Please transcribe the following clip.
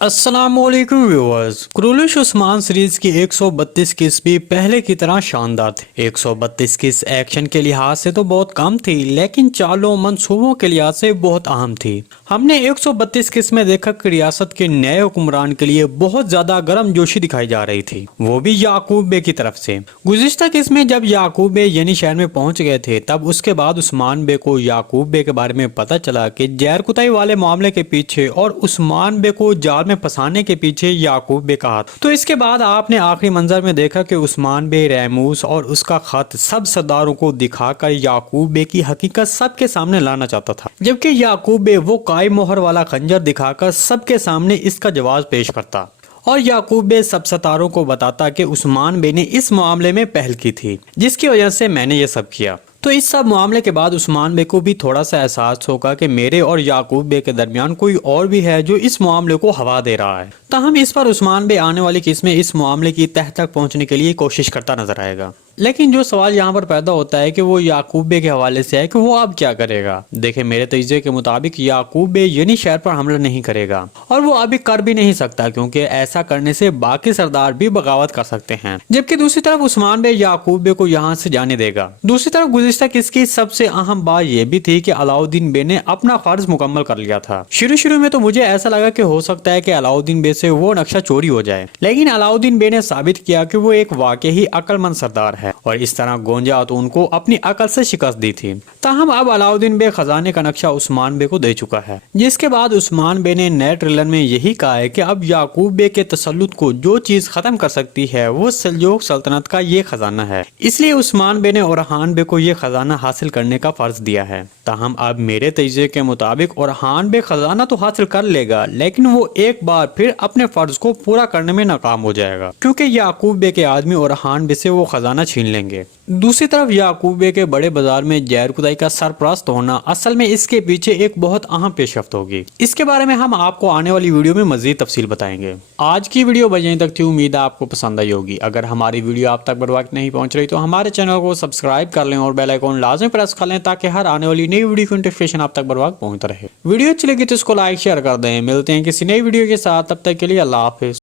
अस्सलामुअलैकुम viewers. क्रूलिश Usman series की 132 किस भी पहले की तरह शानदार थे। 132 किस एक्शन के लिहाज से तो बहुत कम थी, लेकिन चालों मंसूबों के लिहाज से बहुत अहम थी। हमने 132 किस में देखा कि रियासत के नए हुक्मरान के लिए बहुत ज्यादा गर्म जोशी दिखाई जा रही थी, वो भी याकूब बे की तरफ से। गुज़िश्ता किस में जब याकूब बे यनी शहर में पहुंच गए थे, तब उसके बाद उस्मान बे को याकूब बे के बारे में पता चला कि जहर कुताई वाले मामले के पीछे और उस्मान बे को जाल में फंसाने के पीछे याकूब बे का हाथ। तो इसके बाद आपने आखिरी मंजर में देखा कि उस्मान बे रैमूस और उसका खत सब सरदारों को दिखाकर याकूब बे की हकीकत सबके सामने लाना चाहता था, जबकि याकूब बे वो काई मोहर वाला खंजर दिखाकर सबके सामने इसका जवाब पेश करता और याकूब बे सब सतारों को बताता कि उस्मान बे ने इस मामले में पहल की थी, जिसकी वजह से मैंने ये सब किया। तो इस सब मामले के बाद उस्मान बे को भी थोड़ा सा एहसास होगा कि मेरे और याकूब बे के दरमियान कोई और भी है जो इस मामले को हवा दे रहा है। ताहम इस पर उस्मान बे आने वाली किस्त में इस मामले की तह तक पहुंचने के लिए कोशिश करता नजर आएगा। लेकिन जो सवाल यहाँ पर पैदा होता है कि वो याकूब बे के हवाले से है कि वो अब क्या करेगा। देखे, मेरे तजज़िये के मुताबिक याकूब बे यनी शहर पर हमला नहीं करेगा और वो अभी कर भी नहीं सकता, क्योंकि ऐसा करने से बाकी सरदार भी बगावत कर सकते हैं। जबकि दूसरी तरफ उस्मान बे याकूब बे को यहाँ से जाने देगा। दूसरी तरफ गुज़िश्ता किसकी सबसे अहम बात यह भी थी कि अलाउद्दीन बे ने अपना फर्ज मुकम्मल कर लिया था। शुरू में तो मुझे ऐसा लगा कि हो सकता है कि अलाउद्दीन बे से वो नक्शा चोरी हो जाए, लेकिन अलाउद्दीन बे ने साबित किया कि वो एक वाकई अक्लमंद सरदार है और इस तरह गोंजा खातून को अपनी अकल से शिकस्त दी थी। ताहम अब अलाउद्दीन बे खजाने का नक्शा उस्मान बे को दे चुका है, जिसके बाद उस्मान बे ने नए ट्रेलर में यही कहा है कि अब याकूब बे के तसल्लुत को जो चीज खत्म कर सकती है वो सल्जूक सल्तनत का ये खजाना है। इसलिए उस्मान बे ने ओरहान बे को ये खजाना हासिल करने का फर्ज दिया है। ताहम अब मेरे तजज़िये के मुताबिक ओरहान बे खजाना तो हासिल कर लेगा, लेकिन वो एक बार फिर अपने फर्ज को पूरा करने में नाकाम हो जाएगा, क्योंकि याकूब बे के आदमी ओरहान बे से वो खजाना छीन लेंगे। दूसरी तरफ याकूब बे के बड़े बाजार में जहर खुदाई का सरपरस्त होना असल में इसके पीछे एक बहुत अहम पेशरफ्त होगी। इसके बारे में हम आपको आने वाली वीडियो में मजीद तफसील बताएंगे। आज की वीडियो बस यहीं तक थी, उम्मीद है आपको पसंद आई होगी। अगर हमारी वीडियो आप तक बर वक्त नहीं पहुंच रही तो हमारे चैनल को सब्सक्राइब कर लें और बेल आइकॉन लाजमी प्रेस कर लें, ताकि हर आने वाली नई वीडियो की नोटिफिकेशन आप तक बर वक्त पहुंचता रहे। वीडियो अच्छी लगी तो इसको लाइक शेयर कर दें। मिलते हैं किसी नई वीडियो के साथ, तब तक के लिए अल्लाह हाफिज।